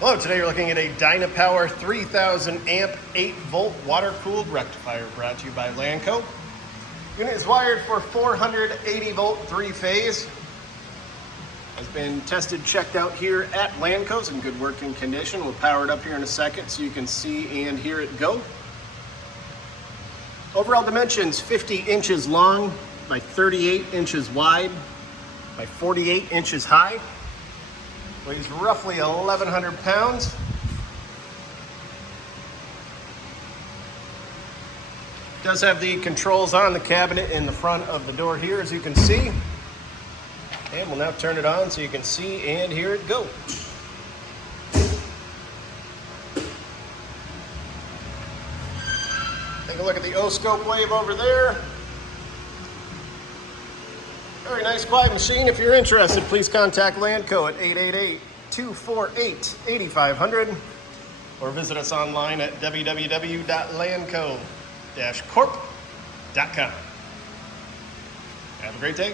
Hello, today you're looking at a Dynapower 3000 amp 8 volt water cooled rectifier brought to you by Lanco. Unit is wired for 480 volt 3-phase. Has been tested, checked out here at Lanco's in good working condition. We'll power it up here in a second so you can see and hear it go. Overall dimensions 50 inches long by 38 inches wide by 48 inches high. Weighs roughly 1,100 pounds. Does have the controls on the cabinet in the front of the door here, as you can see. And we'll now turn it on so you can see and hear it go. Take a look at the O-scope wave over there. Very nice, quiet machine. If you're interested, please contact Lanco at 888-248-8500 or visit us online at www.lanco-corp.com. Have a great day.